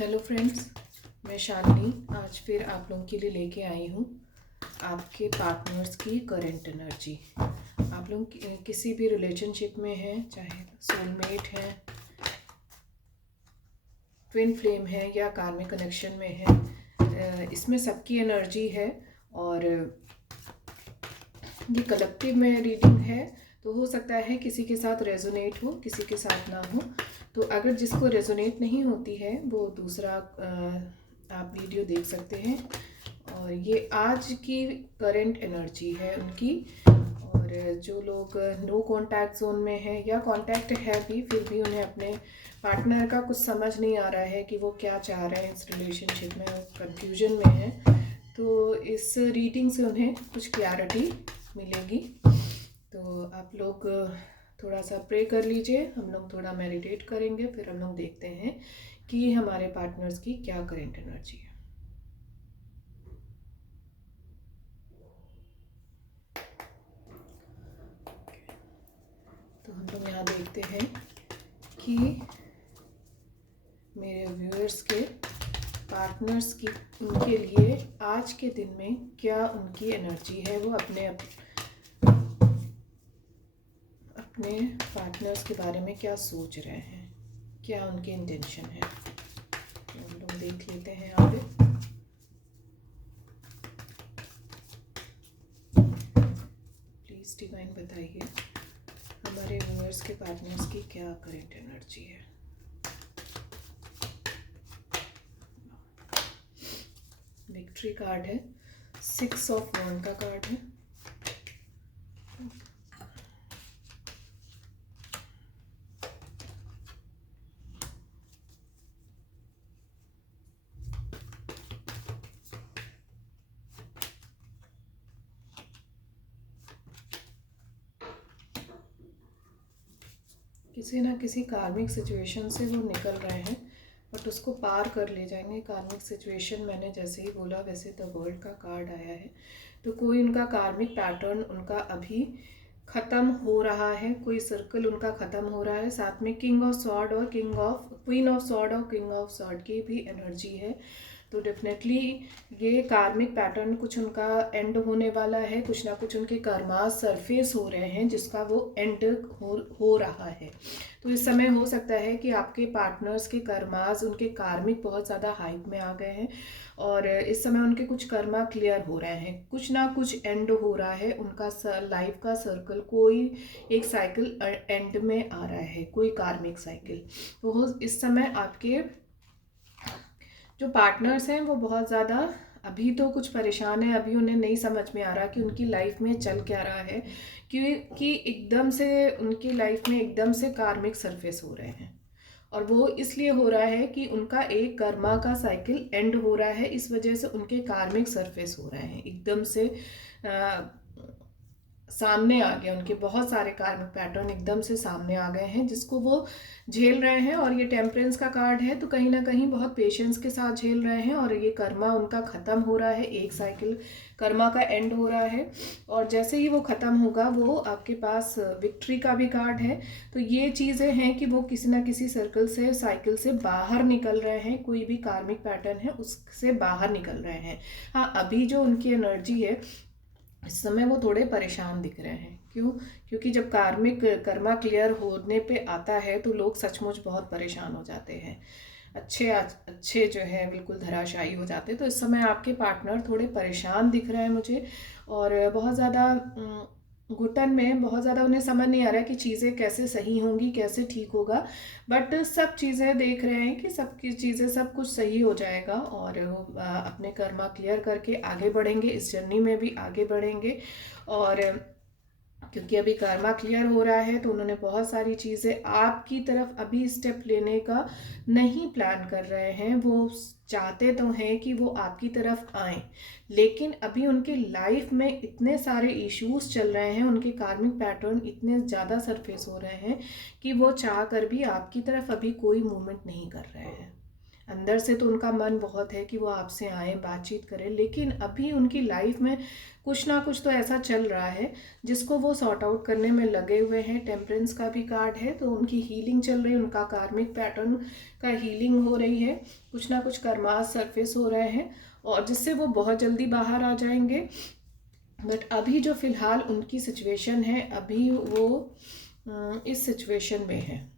Hello friends, मैं शालिनी आज फिर आप लोगों के लिए लेके आई हूँ आपके पार्टनर्स की करंट एनर्जी। आप लोग किसी भी रिलेशनशिप में हैं, चाहे सोलमेट हैं, ट्विन फ्लेम है या कार्मिक कनेक्शन में है, इसमें सबकी एनर्जी है। और ये कलेक्टिव में रीडिंग है, तो हो सकता है किसी के साथ रेजोनेट हो, किसी के साथ ना हो। तो अगर जिसको रेजोनेट नहीं होती है वो दूसरा आप वीडियो देख सकते हैं। और ये आज की करंट एनर्जी है उनकी। और जो लोग नो कांटेक्ट जोन में हैं या कांटेक्ट है भी, फिर भी उन्हें अपने पार्टनर का कुछ समझ नहीं आ रहा है कि वो क्या चाह रहे हैं इस रिलेशनशिप में, कंफ्यूजन में है, तो इस रीडिंग से उन्हें कुछ क्लैरिटी मिलेगी। तो आप लोग थोड़ा सा प्रे कर लीजिए, हम लोग थोड़ा मेडिटेट करेंगे, फिर हम लोग देखते हैं कि हमारे पार्टनर्स की क्या करंट एनर्जी है। तो हम लोग यहाँ देखते हैं कि मेरे व्यूअर्स के पार्टनर्स की उनके लिए आज के दिन में क्या उनकी एनर्जी है, वो अपने पार्टनर्स के बारे में क्या सोच रहे हैं, क्या उनकी इंटेंशन है। तो हम लोग देख लेते हैं आगे। प्लीज़ डिवाइन बताइए हमारे व्यूअर्स के पार्टनर्स की क्या करंट एनर्जी है। विक्ट्री कार्ड है, 6 ऑफ वॉन्ड का कार्ड है। किसी ना किसी कार्मिक सिचुएशन से वो निकल रहे हैं, बट उसको पार कर ले जाएंगे। कार्मिक सिचुएशन मैंने जैसे ही बोला वैसे द वर्ल्ड का कार्ड आया है। तो कोई उनका कार्मिक पैटर्न उनका अभी ख़त्म हो रहा है, कोई सर्कल उनका ख़त्म हो रहा है। साथ में किंग ऑफ सॉर्ड और क्वीन ऑफ सॉर्ड और किंग ऑफ सॉर्ड की भी एनर्जी है। तो डेफिनेटली ये कार्मिक पैटर्न कुछ उनका एंड होने वाला है, कुछ ना कुछ उनके कर्मास सरफेस हो रहे हैं जिसका वो एंड हो रहा है। तो इस समय हो सकता है कि आपके पार्टनर्स के कर्मास, उनके कार्मिक बहुत ज़्यादा हाइट में आ गए हैं और इस समय उनके कुछ कर्मा क्लियर हो रहे हैं, कुछ ना कुछ एंड हो रहा है उनका लाइफ का सर्कल, कोई एक साइकिल एंड में आ रहा है, कोई कार्मिक साइकिल। तो इस समय आपके जो पार्टनर्स हैं वो बहुत ज़्यादा अभी तो कुछ परेशान है, अभी उन्हें नहीं समझ में आ रहा कि उनकी लाइफ में चल क्या रहा है, क्योंकि एकदम से उनकी लाइफ में एकदम से कार्मिक सरफेस हो रहे हैं। और वो इसलिए हो रहा है कि उनका एक कर्मा का साइकिल एंड हो रहा है, इस वजह से उनके कार्मिक सरफेस हो रहे हैं एकदम से सामने आ गया। उनके बहुत सारे कार्मिक पैटर्न एकदम से सामने आ गए हैं जिसको वो झेल रहे हैं। और ये टेम्परेंस का कार्ड है, तो कहीं ना कहीं बहुत पेशेंस के साथ झेल रहे हैं। और ये कर्मा उनका ख़त्म हो रहा है, एक साइकिल कर्मा का एंड हो रहा है। और जैसे ही वो ख़त्म होगा, वो आपके पास विक्ट्री का भी कार्ड है। तो ये चीज़ें हैं कि वो किसी ना किसी सर्कल से, साइकिल से बाहर निकल रहे हैं, कोई भी कार्मिक पैटर्न है उससे बाहर निकल रहे हैं। हाँ, अभी जो उनकी एनर्जी है इस समय वो थोड़े परेशान दिख रहे हैं। क्यों? क्योंकि जब कार्मिक कर्मा क्लियर होने पे आता है तो लोग सचमुच बहुत परेशान हो जाते हैं, अच्छे जो है बिल्कुल धराशायी हो जाते हैं। तो इस समय आपके पार्टनर थोड़े परेशान दिख रहे हैं मुझे, और बहुत ज़्यादा घुटन में, बहुत ज़्यादा उन्हें समझ नहीं आ रहा है कि चीज़ें कैसे सही होंगी, कैसे ठीक होगा। बट सब चीज़ें देख रहे हैं कि सबकी चीज़ें, सब कुछ सही हो जाएगा और वो अपने कर्मा क्लियर करके आगे बढ़ेंगे, इस जर्नी में भी आगे बढ़ेंगे। और क्योंकि अभी कर्मा क्लियर हो रहा है तो उन्होंने बहुत सारी चीज़ें आपकी तरफ अभी स्टेप लेने का नहीं प्लान कर रहे हैं। वो चाहते तो हैं कि वो आपकी तरफ आएं, लेकिन अभी उनके लाइफ में इतने सारे इश्यूज चल रहे हैं, उनके कार्मिक पैटर्न इतने ज़्यादा सरफेस हो रहे हैं कि वो चाह कर भी आपकी तरफ अभी कोई मूवमेंट नहीं कर रहे हैं। अंदर से तो उनका मन बहुत है कि वो आपसे आए, बातचीत करें, लेकिन अभी उनकी लाइफ में कुछ ना कुछ तो ऐसा चल रहा है जिसको वो सॉर्ट आउट करने में लगे हुए हैं। टेम्परेंस का भी कार्ड है, तो उनकी हीलिंग चल रही है, उनका कार्मिक पैटर्न का हीलिंग हो रही है, कुछ ना कुछ कर्मास सरफेस हो रहे हैं और जिससे वो बहुत जल्दी बाहर आ जाएंगे। बट अभी जो फ़िलहाल उनकी सिचुएशन है, अभी वो इस सिचुएशन में है,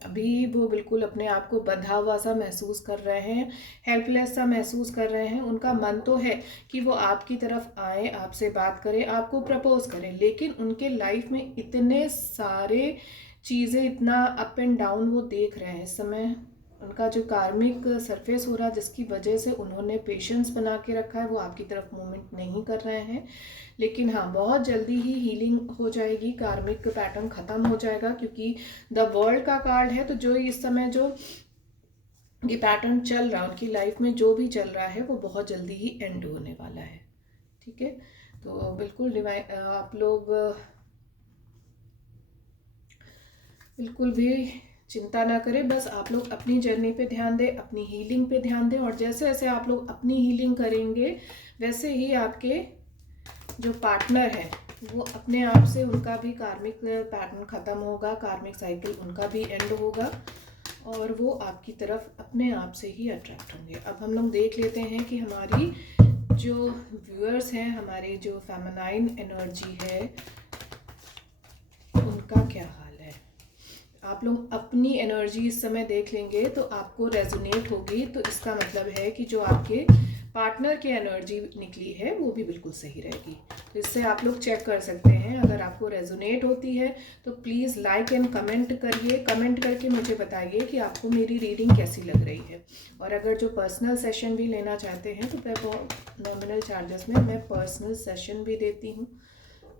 अभी वो बिल्कुल अपने आप को बंधा हुआ सा महसूस कर रहे हैं, हेल्पलेस सा महसूस कर रहे हैं। उनका मन तो है कि वो आपकी तरफ आए, आपसे बात करें, आपको प्रपोज करें, लेकिन उनके लाइफ में इतने सारे चीज़ें, इतना अप एंड डाउन वो देख रहे हैं इस समय। उनका जो कार्मिक सरफेस हो रहा है जिसकी वजह से उन्होंने पेशेंस बना के रखा है, वो आपकी तरफ मूवमेंट नहीं कर रहे हैं। लेकिन हाँ, बहुत जल्दी ही हीलिंग हो जाएगी, कार्मिक पैटर्न ख़त्म हो जाएगा, क्योंकि द वर्ल्ड का कार्ड है। तो जो इस समय जो ये पैटर्न चल रहा है उनकी लाइफ में, जो भी चल रहा है वो बहुत जल्दी ही एंड होने वाला है। ठीक है, तो बिल्कुल डिवाइन, आप लोग बिल्कुल भी चिंता ना करें, बस आप लोग अपनी जर्नी पे ध्यान दें, अपनी हीलिंग पे ध्यान दें, और जैसे जैसे आप लोग अपनी हीलिंग करेंगे वैसे ही आपके जो पार्टनर है वो अपने आप से, उनका भी कार्मिक पैटर्न ख़त्म होगा, कार्मिक साइकिल उनका भी एंड होगा और वो आपकी तरफ अपने आप से ही अट्रैक्ट होंगे। अब हम लोग देख लेते हैं कि हमारी जो व्यूअर्स हैं, हमारी जो फेमिनाइन एनर्जी है, उनका क्या हाल है। आप लोग अपनी एनर्जी इस समय देख लेंगे तो आपको रेजोनेट होगी, तो इसका मतलब है कि जो आपके पार्टनर की एनर्जी निकली है वो भी बिल्कुल सही रहेगी। तो इससे आप लोग चेक कर सकते हैं, अगर आपको रेजोनेट होती है तो प्लीज़ लाइक एंड कमेंट करिए, कमेंट करके मुझे बताइए कि आपको मेरी रीडिंग कैसी लग रही है। और अगर जो पर्सनल सेशन भी लेना चाहते हैं तो मैं बहुत नॉमिनल चार्जेस में मैं पर्सनल सेशन भी देती हूँ,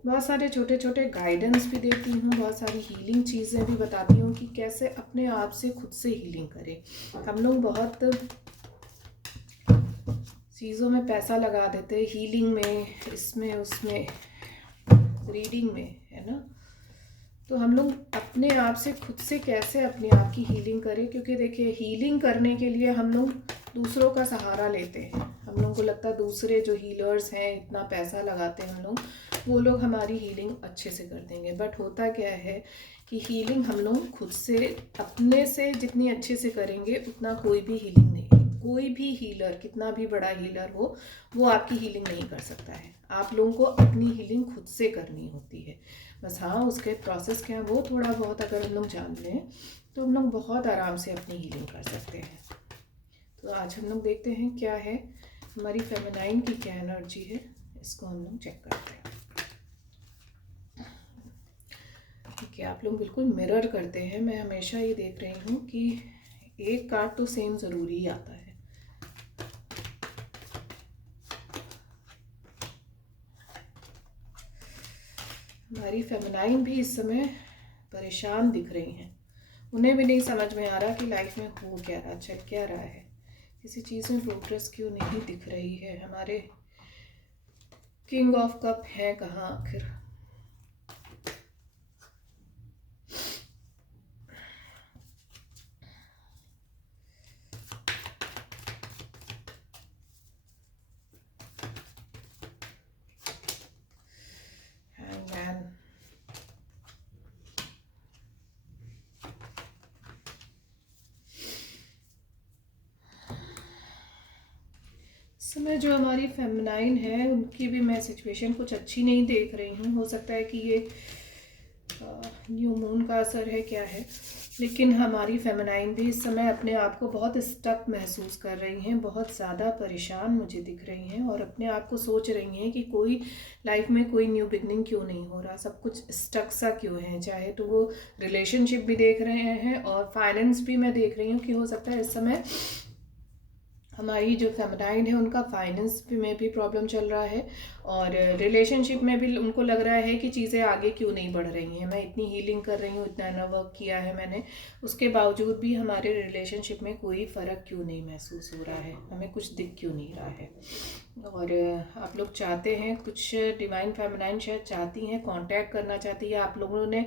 बहुत सारे छोटे छोटे गाइडेंस भी देती हूँ, बहुत सारी हीलिंग चीज़ें भी बताती हूँ कि कैसे अपने आप से खुद से हीलिंग करें। हम लोग बहुत चीज़ों में पैसा लगा देते हैं, हीलिंग में, इसमें उसमें, रीडिंग में, है ना। तो हम लोग अपने आप से खुद से कैसे अपने आप की हीलिंग करें, क्योंकि देखिए हीलिंग करने के लिए हम लोग दूसरों का सहारा लेते हैं। हम लोगों को लगता है दूसरे जो हीलर्स हैं, इतना पैसा लगाते हैं हम लोग, वो लोग हमारी हीलिंग अच्छे से कर देंगे। बट होता क्या है कि हीलिंग हम लोग खुद से, अपने से जितनी अच्छे से करेंगे उतना कोई भी हीलिंग नहीं, कोई भी हीलर, कितना भी बड़ा हीलर हो, वो आपकी हीलिंग नहीं कर सकता है। आप लोगों को अपनी हीलिंग खुद से करनी होती है। बस हाँ, उसके प्रोसेस क्या है वो थोड़ा बहुत अगर हम लोग जान लें तो हम लोग बहुत आराम से अपनी हीलिंग कर सकते हैं। तो आज हम लोग देखते हैं क्या है हमारी फेमिनाइन की, क्या एनर्जी है, इसको हम लोग चेक करते हैं। ठीक है, आप लोग बिल्कुल मिरर करते हैं। मैं हमेशा ये देख रही हूँ कि एक कार्ड तो सेम ज़रूरी ही आता है। हमारी फेमिनाइन भी इस समय परेशान दिख रही हैं, उन्हें भी नहीं समझ में आ रहा कि लाइफ में हो क्या रहा, चल क्या रहा है, किसी चीज़ में प्रोग्रेस क्यों नहीं दिख रही है। हमारे किंग ऑफ कप है कहाँ आखिर। समय जो हमारी फेमिनाइन है उनकी भी मैं सिचुएशन कुछ अच्छी नहीं देख रही हूँ। हो सकता है कि ये न्यू मून का असर है, क्या है, लेकिन हमारी फेमिनाइन भी इस समय अपने आप को बहुत स्टक महसूस कर रही हैं, बहुत ज़्यादा परेशान मुझे दिख रही हैं और अपने आप को सोच रही हैं कि कोई लाइफ में कोई न्यू बिगनिंग क्यों नहीं हो रहा, सब कुछ स्टक सा क्यों है। चाहे तो वो रिलेशनशिप भी देख रहे हैं और फाइनेंस भी मैं देख रही हूँ कि हो सकता है इस समय हमारी जो फेमिनाइन है उनका फाइनेंस में भी प्रॉब्लम चल रहा है और रिलेशनशिप में भी उनको लग रहा है कि चीज़ें आगे क्यों नहीं बढ़ रही हैं। मैं इतनी हीलिंग कर रही हूँ, इतना इनर वर्क किया है मैंने, उसके बावजूद भी हमारे रिलेशनशिप में कोई फ़र्क क्यों नहीं महसूस हो रहा है, हमें कुछ दिख क्यों नहीं रहा है। और आप लोग चाहते हैं, कुछ डिवाइन फेमिनाइन शायद चाहती हैं, कांटेक्ट करना चाहती है, आप लोगों ने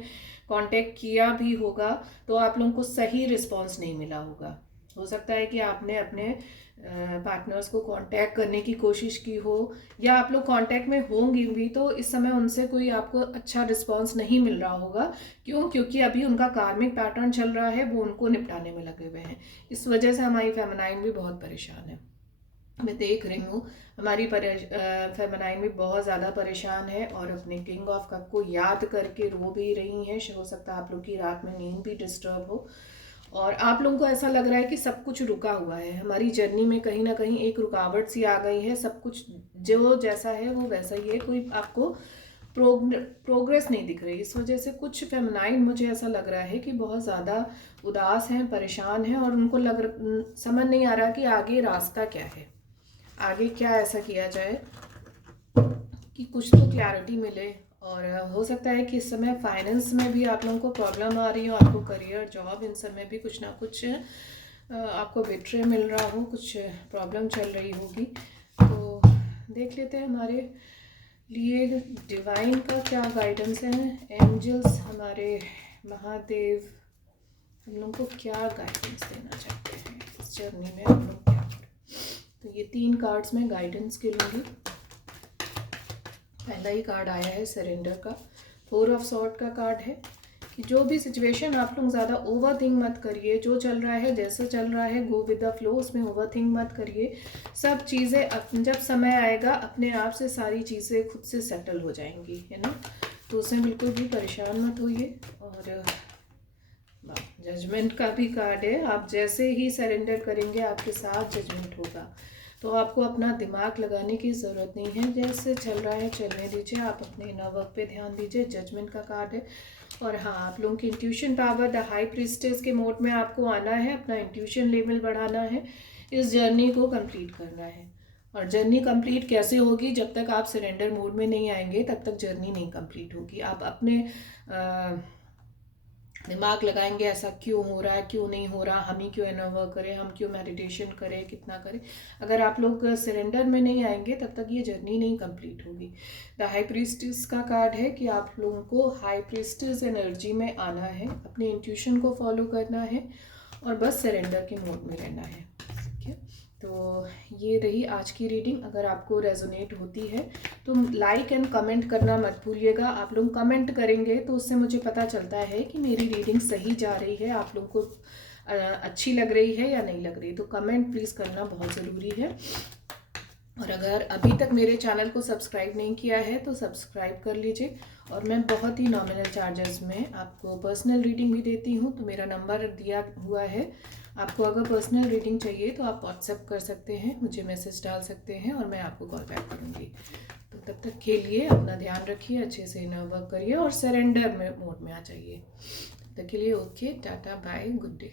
कांटेक्ट किया भी होगा तो आप लोगों को सही रिस्पॉन्स नहीं मिला होगा। हो सकता है कि आपने अपने पार्टनर्स को कांटेक्ट करने की कोशिश की हो, या आप लोग कांटेक्ट में होंगी भी तो इस समय उनसे कोई आपको अच्छा रिस्पांस नहीं मिल रहा होगा। क्यों? क्योंकि अभी उनका कार्मिक पैटर्न चल रहा है, वो उनको निपटाने में लगे हुए हैं। इस वजह से हमारी फेमिनाइन भी बहुत परेशान है। मैं देख रही हूँ हमारी फेमिनाइन भी बहुत ज़्यादा परेशान है और अपने किंग ऑफ कप को याद करके रो भी रही हैं। हो सकता है आप लोग की रात में नींद भी डिस्टर्ब हो और आप लोगों को ऐसा लग रहा है कि सब कुछ रुका हुआ है। हमारी जर्नी में कहीं ना कहीं एक रुकावट सी आ गई है। सब कुछ जो जैसा है वो वैसा ही है, कोई आपको प्रोग्रेस नहीं दिख रही। इस वजह से कुछ फेमिनाइन मुझे ऐसा लग रहा है कि बहुत ज़्यादा उदास हैं, परेशान हैं और उनको समझ नहीं आ रहा कि आगे रास्ता क्या है, आगे क्या ऐसा किया जाए कि कुछ तो क्लैरिटी मिले। और हो सकता है कि इस समय फाइनेंस में भी आप लोगों को प्रॉब्लम आ रही हो, आपको करियर जॉब इन सब में भी कुछ ना कुछ आपको बिट्रे मिल रहा हो, कुछ प्रॉब्लम चल रही होगी। तो देख लेते हैं हमारे लिए डिवाइन का क्या गाइडेंस है। एंजल्स, हमारे महादेव हम लोगों को क्या गाइडेंस देना चाहते हैं इस जर्नी में, हम लोग क्या करें। तो ये 3 कार्ड्स में गाइडेंस के लूँगी। पहला ही कार्ड आया है सरेंडर का। 4 ऑफ सॉर्ड का कार्ड है कि जो भी सिचुएशन आप लोग ज़्यादा ओवर थिंक मत करिए। जो चल रहा है, जैसे चल रहा है, गो विद द फ्लो, उसमें ओवर थिंक मत करिए। सब चीज़ें जब समय आएगा अपने आप से सारी चीज़ें खुद से सेटल हो जाएंगी, है ना। तो उसमें बिल्कुल भी परेशान मत होइए। और जजमेंट का भी कार्ड है। आप जैसे ही सरेंडर करेंगे आपके साथ जजमेंट होगा, तो आपको अपना दिमाग लगाने की ज़रूरत नहीं है। जैसे चल रहा है चलने दीजिए, आप अपने इनर वर्क पे ध्यान दीजिए। जजमेंट का कार्ड है। और हाँ, आप लोगों की intuition power, the high priestess के मोड में आपको आना है, अपना इंट्यूशन लेवल बढ़ाना है, इस जर्नी को कंप्लीट करना है। और जर्नी कंप्लीट कैसे होगी? जब तक आप सरेंडर मोड में नहीं आएंगे तब तक जर्नी नहीं कंप्लीट होगी। आप अपने दिमाग लगाएंगे ऐसा क्यों हो रहा है, क्यों नहीं हो रहा, हम ही क्यों इनर वर्क करें, हम क्यों मेडिटेशन करें, कितना करें। अगर आप लोग सरेंडर में नहीं आएंगे तब तक ये जर्नी नहीं कंप्लीट होगी। द हाई प्रीस्टेस का कार्ड है कि आप लोगों को हाई प्रीस्टेस एनर्जी में आना है, अपने इंट्यूशन को फॉलो करना है और बस सरेंडर के मोड में रहना है। ठीक है, तो ये रही आज की रीडिंग। अगर आपको रेजोनेट होती है तो लाइक एंड कमेंट करना मत भूलिएगा। आप लोग कमेंट करेंगे तो उससे मुझे पता चलता है कि मेरी रीडिंग सही जा रही है, आप लोगों को अच्छी लग रही है या नहीं लग रही। तो कमेंट प्लीज़ करना बहुत ज़रूरी है। और अगर अभी तक मेरे चैनल को सब्सक्राइब नहीं किया है तो सब्सक्राइब कर लीजिए। और मैं बहुत ही नॉमिनल चार्जेस में आपको पर्सनल रीडिंग भी देती हूँ। तो मेरा नंबर दिया हुआ है, आपको अगर पर्सनल रीडिंग चाहिए तो आप व्हाट्सएप कर सकते हैं, मुझे मैसेज डाल सकते हैं और मैं आपको कॉल बैक करूँगी। तो तब तक के लिए अपना ध्यान रखिए, अच्छे से इनर वर्क करिए और सरेंडर में मोड में आ जाइए। तब तक के लिए okay, tata, bye, good day.